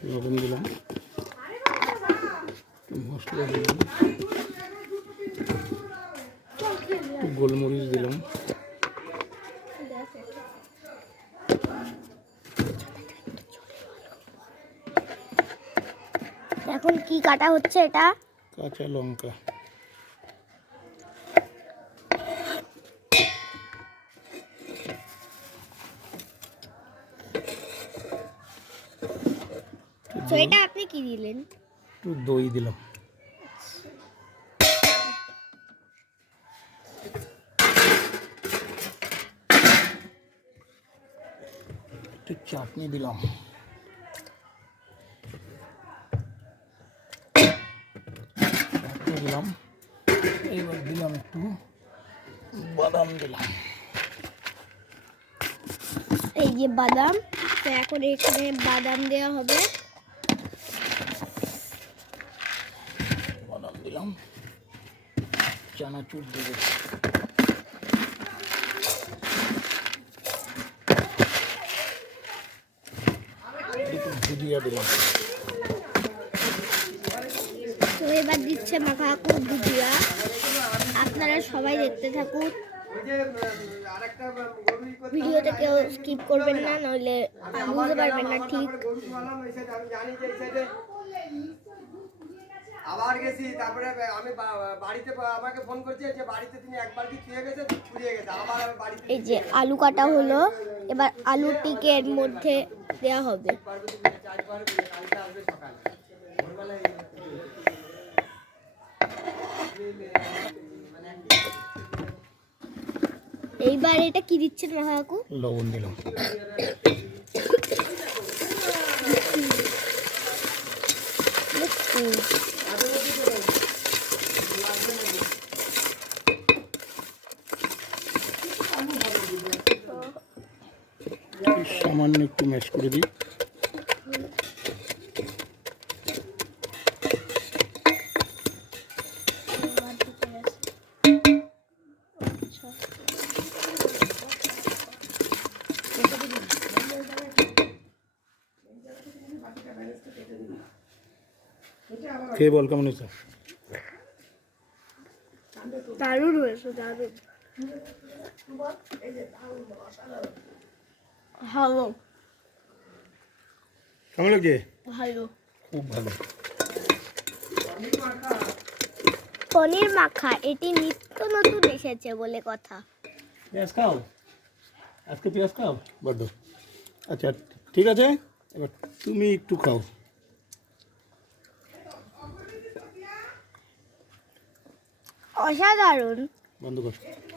লবণ দিলাম, মশলা দিলাম, গোলমরিচ দিলাম, এখন কি কাটা হচ্ছে? এটা কাঁচা লঙ্কা, তো এটা আপনি কি দিলেন? একটু দই দিলাম, একটু চাটনি দিলাম, দিলাম, এবার দিলাম একটু বাদাম দিলাম। এই যে বাদাম, তো এখন এখানে বাদাম দেওয়া হবে। বাদাম দিলাম, চানাচুর দেবো, একটু ভুজিয়া দিলাম। তো এবার দিচ্ছে মাখাকু ভুজিয়া। আপনারা সবাই দেখতে থাকুন, ভিডিওটা কেউ স্কিপ করবেন না, নইলে বুঝতে পারবেন না ঠিক। আবার গেছি, তারপরে আমি বাড়িতে আমাকে ফোন করছে যে বাড়িতে তিনি একবার কি ছুঁয়ে গেছে, ফুরিয়ে গেছে। আবার আমি বাড়িতে এই যে আলু কাটা হলো, এবার আলুটিকে এর মধ্যে দেওয়া হবে। এইবার এটা কি দিচ্ছেন মাহাকু? লবণ দিলাম, সামান্য একটু ম্যাশ করে দিই। খেয়ে বল কেমন হয়েছে? দারুণ হয়েছে, দারুণ। ভালো, কেমন লাগছে? ভালো, খুব ভালো। পনির মাখা, এটি নিত্য নতুন এসেছে বলে কথা। পেঁয়াজ খাও, আজকে পেঁয়াজ খাও বড্ড। আচ্ছা ঠিক আছে, এবার তুমি একটু খাও। অসাধারণ। বন্ধ কর।